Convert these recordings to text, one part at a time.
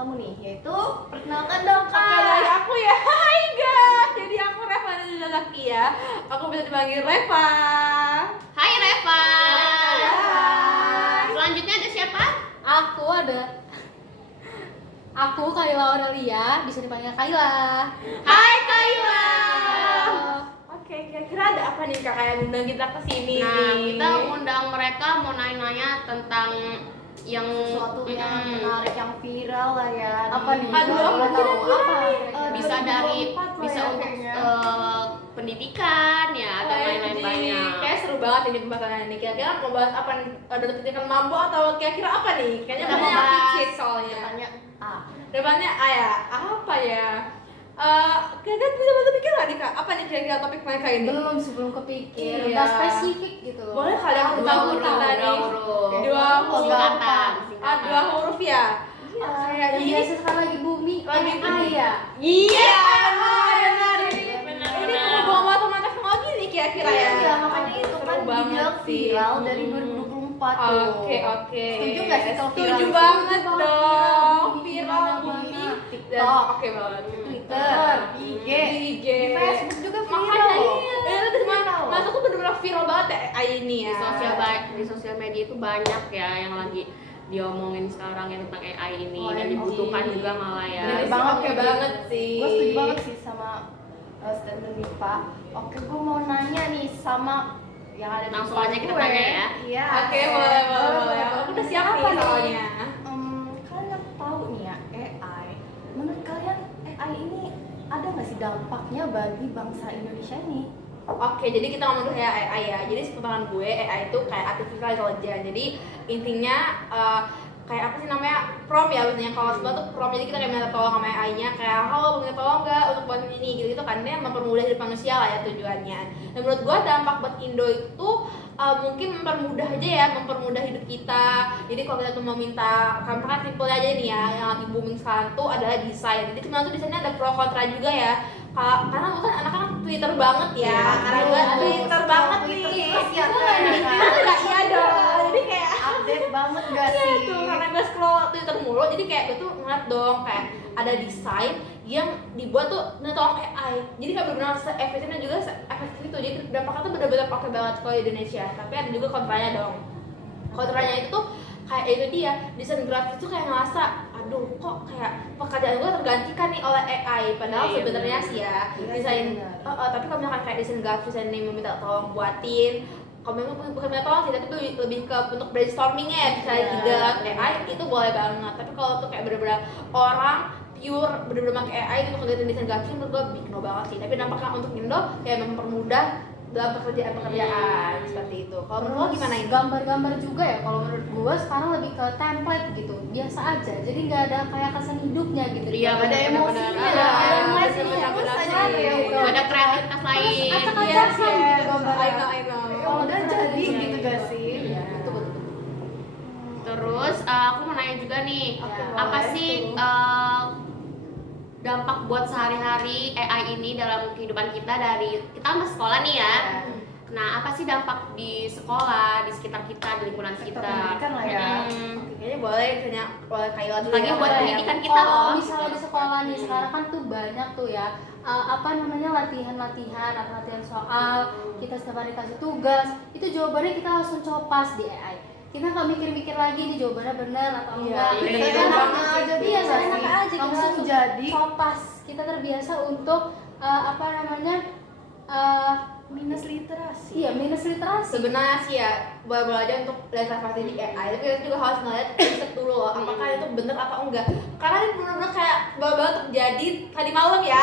tamu nih, yaitu perkenalkan dong Kak. Oke, dari aku ya. Hai guys, jadi aku Reva Zakia. Aku bisa dipanggil Reva. Hai Reva. Hai. Selanjutnya ada siapa? Aku Kayla Aurelia, bisa dipanggil Kayla. Hai Kayla. Oke, kira-kira ada apa nih Kak yang undang kita ke sini Nah, nih? kita undang mereka mau nanya-nanya tentang yang Sesuatu yang menarik, yang viral lah ya. Apa nih? Aduh, apa Boleh tahu kira-kira apa? nih? kira-kira? bisa dari 2024 lah bisa ya untuk kayaknya. pendidikan ya dan lain-lain banyak. Kayak seru banget ini pembahasannya nih. Kira-kira mau bahas apa nih? Ada pendidikan mampu atau kira-kira apa nih? Kayaknya Kita mau banyak bahas dikit soalnya. Tanya Depannya ya, apa ya? Kira-kira bisa bantu pikir nggak nih Kak? Apa nih kira-kira topik mereka ini? Sebelum kepikir, Iya. udah spesifik gitu loh. Boleh kali aku Dua tahu huruf, kita nih. dua huruf. Dua huruf. Singkatan. Dua huruf ya? Kayak Yang ini. biasa sekarang lagi booming, Lagi booming. ya. Iya, benar. Ini Benar. berhubungan sama otomatis teknologi nih kira-kira ya? Iya, makanya itu kan Seru banget dibilang sih. viral dari 2024 tuh. Oke. Setuju nggak sih kalau Setuju viral? banget Setuju banget, dong. viral, Viral, booming, booming. TikTok, Oke banget. Twitter, IG, IG. di Facebook juga Makanya viral. iya. Itu Viral. masuk tuh bener-bener viral banget ya ini ya. Di sosial media itu banyak ya yang lagi diomongin sekarang yang tentang AI ini dan OMG. dibutuhkan juga malah ya. Bener Bener banget, oke banget sih. Gue setuju banget sih sama statement Nipa. Oke, gue mau nanya nih sama yang ada di Langsung depan aja kita gue. tanya ya. Iya. Oke, boleh. Aku udah siap nih Apa nih? soalnya. Kalian tahu nih ya AI. Menurut kalian AI ini ada nggak sih dampaknya bagi bangsa Indonesia ini? Oke, jadi kita ngomong dulu ya AI ya. Jadi sepengetahuan gue, AI itu kayak artificial intelligence. Jadi intinya kayak apa sih namanya, prompt ya biasanya. Kalau sebelah tuh prompt, jadi kita kayak minta tolong sama AI-nya kayak, halo minta tolong nggak untuk buat ini gitu kan. Ini mempermudah hidup manusia lah ya tujuannya. Dan menurut gue dampak buat Indo itu mungkin mempermudah aja ya, mempermudah hidup kita. Jadi kalau kita tuh mau minta, kan simpelnya aja nih ya, yang lagi booming sekarang tuh adalah desain. Jadi sebenarnya tuh desainnya ada pro kontra juga ya. Karena gue kan anak-anak Twitter banget ya, Iya, karena gue betul. Twitter banget nih. Twitter terus ya, Enggak, iya dong. Jadi kayak Update banget gak iya sih? tuh, karena gue scroll Twitter mulu, jadi kayak gue tuh ngeliat dong kayak ada desain yang dibuat tuh tolong AI. Jadi kayak benar-benar se-efisien dan juga se-efektif itu. Jadi dampaknya tuh benar-benar oke banget kalau di Indonesia. Tapi ada juga kontranya dong. Kontranya itu tuh kayak itu dia, desain grafis tuh kayak ngerasa, aduh kok kayak pekerjaan gue tergantikan nih oleh AI. Padahal Iya, sebenarnya bener. sih ya Iya, desain bener. tapi kalau misalkan kayak desain grafis ini meminta tolong buatin, kalau memang bukan minta tolong sih, tapi itu lebih ke untuk brainstormingnya ya, bisa Iya. juga AI itu boleh banget. Tapi kalau tuh kayak bener-bener orang pure bener-bener pakai AI itu kegiatan desain grafis, menurut gue big no banget sih. Tapi dampaknya untuk Indo kayak mempermudah dalam pekerjaan seperti itu. Kalau menurut lo gimana ini? Gambar-gambar juga ya, kalau menurut gua sekarang lebih ke template gitu, biasa aja, jadi nggak ada kayak kesan hidupnya gitu. Iya, Ada emosinya, Iya, ada bener-bener emosinya, terus sih. aja ya udah. Ada kreativitas lain. acak-acakan gitu gambarnya. I know. Kalau udah jadi Iya, gitu gak sih? Iya, betul. Terus aku mau nanya juga nih, Oke, apa boleh sih tuh. dampak buat sehari-hari AI ini dalam kehidupan kita dari kita masih sekolah nih ya. Nah, apa sih dampak di sekolah, di sekitar kita, di lingkungan Sektor kita? pendidikan lah ya. Hmm. Kayaknya boleh tanya oleh Kayla dulu Lagi ya. buat Boleh. pendidikan kita Kalau loh. misalnya di sekolah nih sekarang kan tuh banyak tuh ya apa namanya latihan soal, kita setiap hari kasih tugas, itu jawabannya kita langsung copas di AI. Kita nggak mikir-mikir lagi nih jawabannya benar atau Iya, enggak. iya, Kita iya, enak iya, aja, iya, iya, iya, enak sih. aja kita Langsung langsung jadi. copas. Kita terbiasa untuk apa namanya Minus literasi. iya minus literasi. Sebenarnya sih ya boleh aja untuk lihat pasti di AI, tapi kita juga harus ngeliat riset dulu loh apakah itu bener atau enggak, karena ini bener-bener kayak baru terjadi tadi malam ya.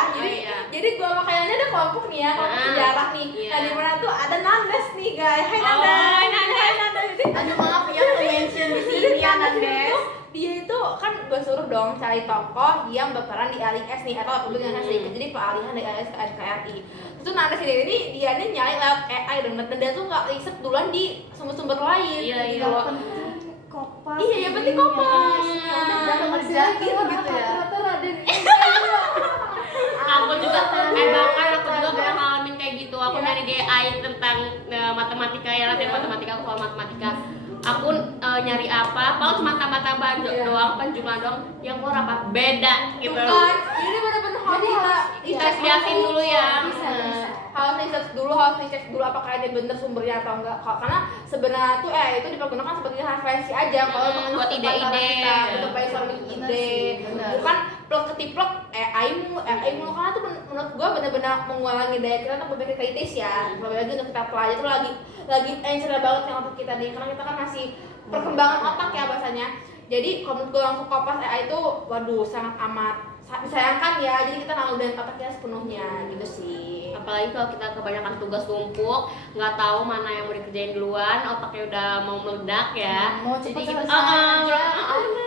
Jadi gua sama kayaknya ada kelompok nih ya, kelompok sejarah nih. Iya. Nah di mana tuh ada Nandes nih guys. Hai Oh, Nandes. hai, Nandes. Hai Nandes. Jadi Aduh maaf ya mention di sini ya Nandes. dia itu kan gue suruh dong cari tokoh yang berperan di LIS nih atau Republik Indonesia Serikat, jadi peralihan dari LIS ke NKRI. Itu Nandes ini dia nih nyari lewat AI dong, dan dia tuh nggak riset duluan di sumber-sumber lain. Iya, gitu iya. loh. Penting kopas. Iya, yang penting kopas. Ya udah jangan ngerjain gitu ya. Aku juga bahkan aku juga pernah ngalamin kayak gitu. Aku nyari di AI tentang matematika ya, latihan matematika, aku soal matematika. aku nyari apa, kalau cuma tambah-tambah doang, penjumlah doang, yang keluar apa beda gitu. Bukan, ini bener-bener harus Kita liatin dulu ya. Bisa. harus research dulu apakah ini bener sumbernya atau enggak. Kalau- Karena sebenarnya tuh itu dipergunakan sebagai referensi aja kalau untuk buat ide-ide. untuk brainstorming Bener ide, sih, bener. bukan plek ketiplek AI mulu karena tuh menurut gua bener-bener mengulangi daya kita untuk berpikir kritis ya. Lebih lagi untuk kita pelajari tuh lagi cerah banget yang otak kita nih, karena kita kan masih perkembangan otak ya bahasanya. Jadi kalau menurut gua langsung kopas AI itu waduh sangat amat disayangkan ya, jadi kita nggak udah otaknya sepenuhnya gitu sih. Apalagi kalau kita kebanyakan tugas tumpuk, nggak tahu mana yang mau dikerjain duluan, otaknya udah mau meledak ya. Mau cepet Jadi kita- selesai aja.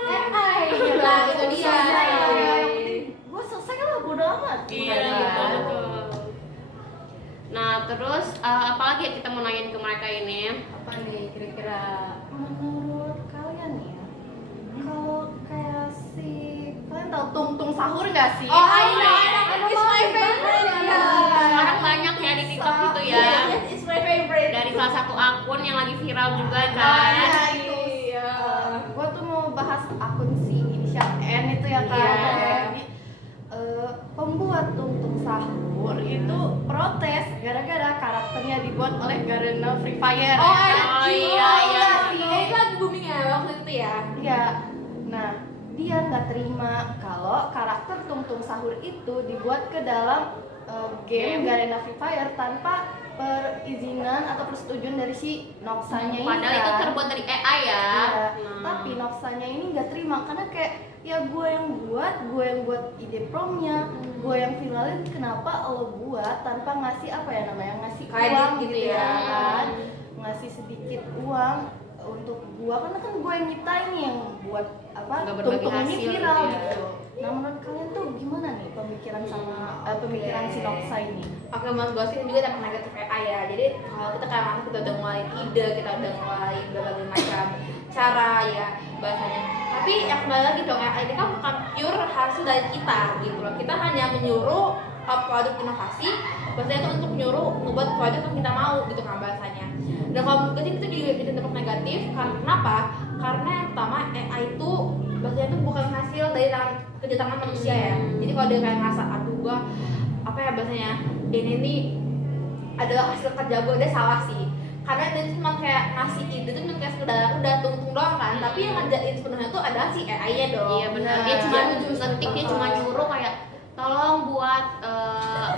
AI nah itu dia. Gue selesai kan lah, bodo amat. Iya, Bukan, betul. Nah, terus apalagi ya kita mau nanyain ke mereka ini? apa nih kira-kira menurut kalian ya, kalau kayak si kalian tahu tung sahur nggak sih? Oh, I know. It's my favorite. Sekarang banyak ya di TikTok itu ya. Yes, it's my favorite. Dari salah satu akun yang lagi viral juga Oh, kan. iya, itu. Gue tuh mau bahas akun si inisial N itu ya kan. Iya. Jadi, pembuat tung sahur itu protes gara-gara karakternya dibuat oleh Garena Free Fire. Oh, ya kan? Oh, iya, iya. Itu lagi booming ya waktu itu ya. Iya. Nah, dia nggak terima kalau karakter tung sahur itu dibuat ke dalam game Garena Free Fire tanpa perizinan atau persetujuan dari si Noxanya ini. Padahal itu kan. terbuat dari AI ya. Iya, Nah. tapi Noxanya ini nggak terima karena kayak ya gue yang buat ide promnya, gue yang viralin, kenapa lo buat tanpa ngasih apa ya namanya, ngasih Kredit uang gitu gitu ya. ya kan, ngasih sedikit uang untuk gue karena kan gue yang nyipta ini yang buat apa Nggak berbagi tung ini hasil viral gitu ya. gitu. Nah menurut kalian tuh gimana nih pemikiran pemikiran si Noxa ini? Oke, mas gue sih juga dampak negatif AI ya. Jadi kalau kita kayak mana kita udah mulai ide, kita udah mulai berbagai macam cara ya bahasanya. Tapi yang kembali lagi dong, AI ini kan bukan pure hasil dari kita gitu loh. Kita hanya menyuruh produk inovasi, bahasanya itu untuk menyuruh membuat produk yang kita mau gitu kan bahasanya. Dan kalau menurut gue sih itu juga bisa dampak negatif. Karena kenapa? Karena yang pertama AI itu bahasanya itu bukan hasil dari kerja tangan manusia ya. Jadi kalau dia kayak ngerasa aduh gua apa ya bahasanya ini nih adalah hasil kerja gue, dia salah sih. Karena dia cuma kayak ngasih ide tuh cuma kayak sekedar udah tung doang kan, tapi yang ngerjain sebenarnya tuh adalah si AI-nya dong. Iya benar. Dia Nah, cuma iya. ngetik, dia cuma nyuruh kayak tolong buat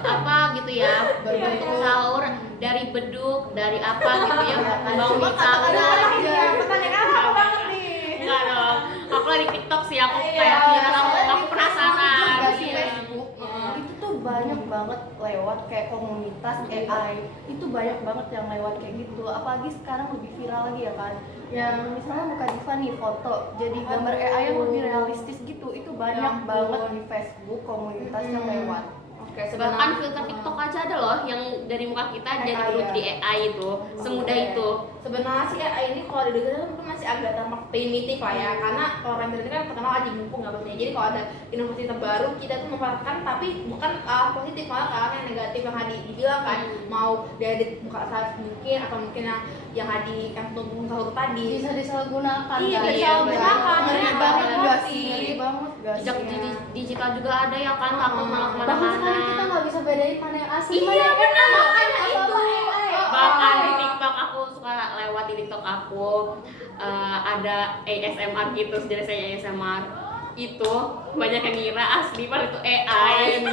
apa gitu ya, bentuk sahur dari beduk, dari apa gitu ya, bangun Cuma sahur. kata-kata aja. Pertanyaan apa banget nih? Enggak dong. Aku lagi TikTok sih, aku Iya, kayak viral, soalnya aku penasaran. juga di Iya. Facebook itu tuh banyak banget lewat kayak komunitas AI, itu banyak banget yang lewat kayak gitu, apalagi sekarang lebih viral lagi ya kan, yang misalnya muka Diva nih foto jadi gambar AI yang lebih realistis gitu, itu banyak banget di Facebook komunitas yang lewat. Oke, Bahkan sebenarnya filter TikTok aja ada loh yang dari muka kita jadi AI, berubah ya. jadi AI itu, semudah itu. sebenarnya sih AI ini kalau didengar mungkin masih agak tampak primitif lah ya, karena orang Indonesia kan terkenal aja mumpung nggak maksudnya. Jadi kalau ada inovasi terbaru kita tuh memanfaatkan, tapi bukan positif, malah ke arah yang negatif yang Hadi dibilang kan, mau diedit muka salah mungkin atau mungkin yang Hadi yang tunggu sahur tadi. Bisa disalahgunakan Iya, kan? disalahgunakan. Ngeri Karena banget ada gak sih. sih? Ngeri banget gak Jejak sih? digital juga ada ya kan, takut malah Bahkan sekarang kita kemana-mana. nggak bisa bedain mana yang asli, Iya, mana yang benar, apa-apa. makanya itu AI. Bahkan di TikTok aku suka lewat di TikTok aku ada ASMR gitu, jadi saya ASMR itu banyak yang ngira asli padahal itu AI.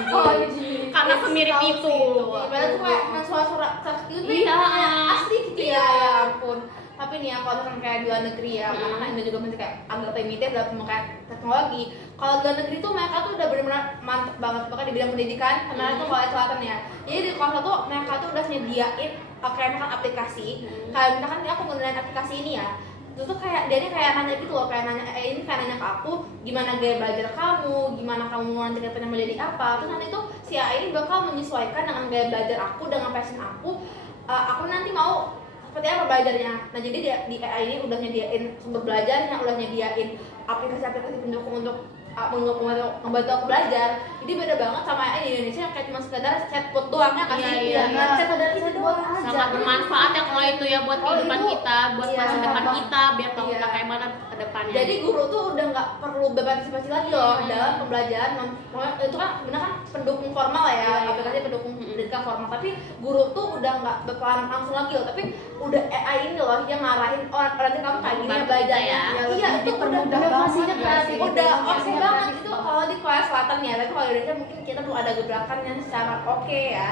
Karena semirip itu. Padahal tuh kayak suara-suara gitu tuh Iya. kayak asli gitu ya, ya ampun. Tapi nih ya kalau misalkan kayak di luar negeri ya, karena kan Indo juga masih kayak agak primitif dalam kayak teknologi. Kalau di luar negeri tuh mereka tuh udah benar-benar mantep banget, bahkan di bidang pendidikan. Karena itu Korea Selatan ya. Jadi di Korea tuh mereka tuh udah nyediain kayak misalkan aplikasi. Kayak misalkan aku menggunakan aplikasi ini ya. Terus tuh kayak dia ini kayak nanya gitu loh, kayak nanya ini kayak nanya ke aku gimana gaya belajar kamu, gimana kamu mau nanti kedepannya mau jadi apa. Terus nanti tuh si AI ini bakal menyesuaikan dengan gaya belajar aku, dengan passion aku. Aku nanti mau seperti apa belajarnya. Nah jadi di AI ini udah nyediain sumber belajarnya, udah nyediain aplikasi-aplikasi pendukung untuk membantu aku belajar. Jadi beda banget sama AI di Indonesia yang kayak cuma sekedar chatbot doang ya kasih. Iya, Nah, chatbot sekedar gitu chatbot lewat aja. sangat bermanfaat ya kalau itu ya buat kehidupan itu- kita, buat iya, masa depan gampang. kita, biar tahu Iya. kita kayak mana ke depannya. Jadi guru tuh udah nggak perlu berpartisipasi lagi loh dalam pembelajaran. Pokoknya itu kan sebenarnya kan pendukung formal ya, Iya, iya. aplikasi pendukung pendidikan formal. Tapi guru tuh udah nggak berperan langsung lagi loh. Tapi udah AI ini loh yang ngarahin nanti kamu kayak gini ya Membantu belajarnya. kita ya. Iya itu udah dipermudah inovasinya banget kreatif. ya. udah oke Inovasinya banget kreatif itu banget. kalau di Korea Selatan ya. Tapi kalau di Indonesia mungkin kita perlu ada gebrakan yang secara oke ya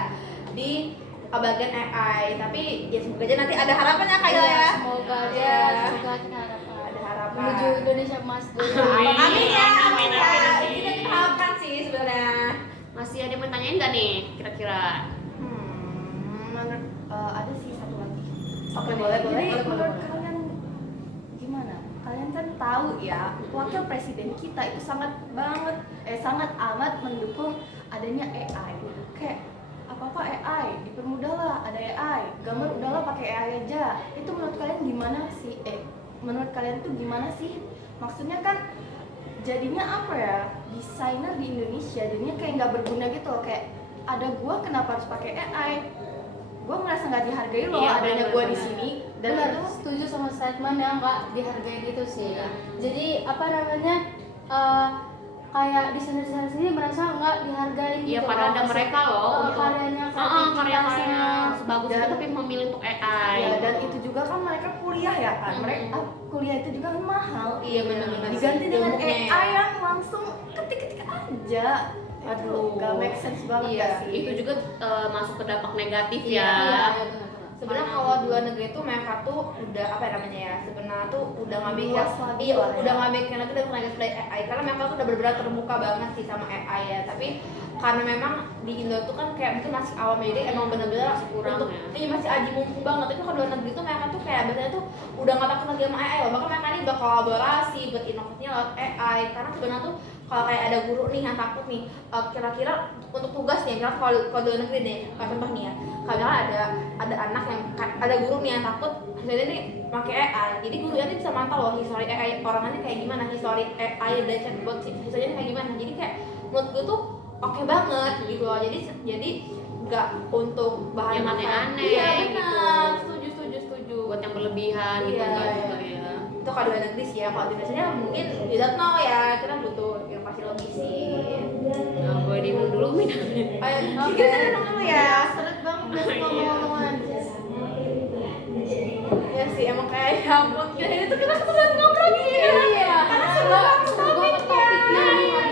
di bagian AI. Tapi ya semoga aja nanti ada harapannya kayak Iya, ya. semoga aja, Iya. semoga kita harapan. Ada harapan. Menuju Indonesia emas dulu. Amin. Amin ya, Amin, amin ya. amin, amin. Ini kita harapkan sih sebenarnya. Masih ada yang mau tanyain nggak nih kira-kira? Ada sih satu lagi. Oke, boleh, boleh. Jadi Boleh, menurut boleh. kalian gimana? Kalian kan tahu ya, wakil presiden kita itu sangat amat mendukung adanya AI. Kayak apa-apa AI, dipermudahlah ada AI. Gambar udahlah pakai AI aja. Itu menurut kalian gimana sih? Menurut kalian tuh gimana sih? Maksudnya kan jadinya apa ya? Desainer di Indonesia jadinya kayak nggak berguna gitu loh. Kayak ada gua kenapa harus pakai AI? Gua merasa nggak dihargai loh Iya, adanya benar, gua di benar. sini. Dan Benar, itu setuju sama statement yang nggak dihargai gitu sih. Iya. Jadi apa namanya, kayak desainer-desainer sendiri merasa nggak dihargai Iya, gitu. padahal ada Masih- mereka loh untuk karyanya, karya-karya sebagus Dan- itu tapi memilih untuk AI. ya, dan itu juga kan mereka kuliah ya kan. Mereka kuliah itu juga kan mahal. Iya benar-benar. Diganti sih, dengan ilmunya ya. AI yang langsung ketik-ketik aja. Aduh, gak make sense banget Iya, gak sih? itu juga masuk ke dampak negatif Iya, ya. Iya, benar-benar. Sebenarnya kalau di luar negeri tuh mereka tuh udah apa ya namanya ya, sebenarnya tuh udah nggak mikir, Luas lagi iya lah ya. udah nggak mikir lagi dari tenaga kerja AI karena mereka tuh udah benar-benar terbuka banget sih sama AI ya. Tapi karena memang di Indo tuh kan kayak mungkin masih awam jadi emang benar-benar Masih kurang untuk ya. iya masih aji mumpung banget. Tapi kalau di luar negeri tuh mereka tuh kayak biasanya tuh udah nggak takut lagi sama AI loh. Bahkan mereka nih berkolaborasi, berinovasinya lewat AI karena sebenarnya tuh kalau kayak ada guru nih yang takut nih kira-kira untuk tugas nih, misalnya kalau di luar negeri nih, kayak contoh nih ya, kalau misalnya ada anak yang ada guru nih yang takut misalnya nih pakai AI, jadi guru ini bisa mantau loh histori AI orangnya kayak gimana, histori AI dan chatbot misalnya kayak gimana, jadi kayak menurut gue tuh oke banget gitu loh, jadi nggak untuk bahan Yang aneh-aneh iya gitu. benar, setuju. Buat yang berlebihan gitu Iya, enggak iya. juga ya. Itu kalau di luar negeri sih ya, kalau di Indonesia mungkin you don't know ya, kita butuh inovasi lebih sih. Nah, boleh diminum dulu minum. Ayo, Oke. kita minum dulu ya. Seret banget udah Iya. ngomong-ngomongan. Ya sih, emang kayak ya ampun. Dan itu kita kebetulan ngobrol gini ya. Iya, Karena seru banget topiknya.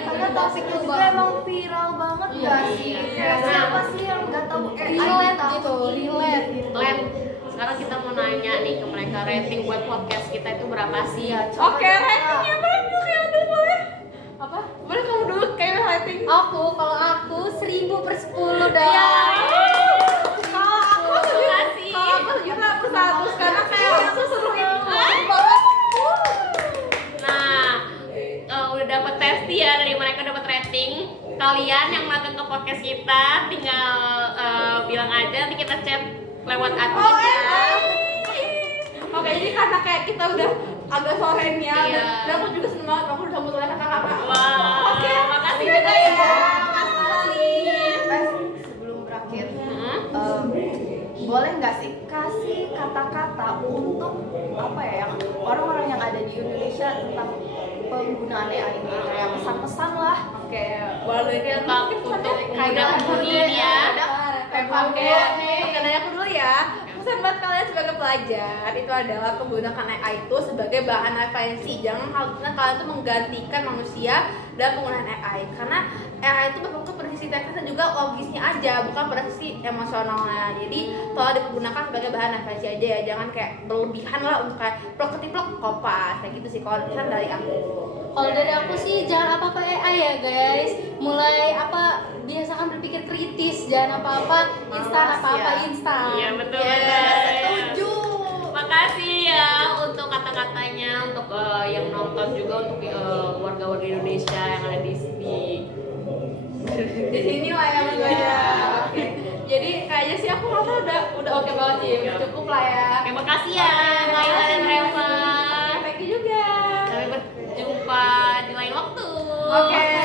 Karena topiknya juga emang viral banget Iya, gak sih? iya. Kayak Nah. siapa sih yang gak tahu AI Relate tahu gitu, ini, relate. gitu. Len, sekarang kita mau nanya nih ke mereka rating buat podcast kita itu berapa sih? Iya, coba Oke, dong, ratingnya boleh dulu kayak dulu boleh. Apa? Boleh kamu dulu kayak rating. Kalau aku 1000/10 dah. Iya. Kalau aku kasih. Kalau aku 7/100 karena kayak itu seru ini. Nah, udah dapat testi ya dari mereka dapat rating. Kalian yang datang ke podcast kita tinggal bilang aja nanti kita chat lewat admin ya. Oke, jadi karena kayak kita udah agak sorenya Iya. dan aku juga seneng banget aku udah sambut oleh kakak-kakak. Wah, Oke, makasih juga juga ya. ya. Sebelum berakhir, Hah? boleh nggak sih kasih kata-kata untuk apa ya yang orang-orang yang ada di Indonesia tentang penggunaan AI ini, kayak pesan-pesan lah. Oke, boleh dia Untuk pemuda-pemudi ini ya. kayak nih. Oke, dari aku dulu ya. Pesan buat kalian sebagai pelajar itu adalah penggunakan AI itu sebagai bahan referensi. Jangan harusnya kalian tuh menggantikan manusia dalam penggunaan AI. Karena AI itu berfokus pada sisi teknis dan juga logisnya aja, bukan pada sisi emosionalnya. Jadi tolong digunakan sebagai bahan referensi aja ya. Jangan kayak berlebihan lah untuk kayak plok ketiplok kopas kayak gitu sih. Kalau misalnya dari aku. Kalau dari aku sih jangan apa-apa AI ya guys. Mulai biasakan berpikir kritis, jangan apa-apa instan, Malas apa-apa ya. instan. Iya betul. Iya, betul. setuju. Makasih ya untuk kata-katanya, untuk yang nonton juga, untuk warga-warga Indonesia yang ada di sini. Di sini lah ya gue ya. Oke. Jadi kayaknya sih aku merasa udah oke banget sih, udah cukup lah ya. Terima kasih ya, Laila dan Reva. Thank you juga. Sampai berjumpa di lain waktu. Oke.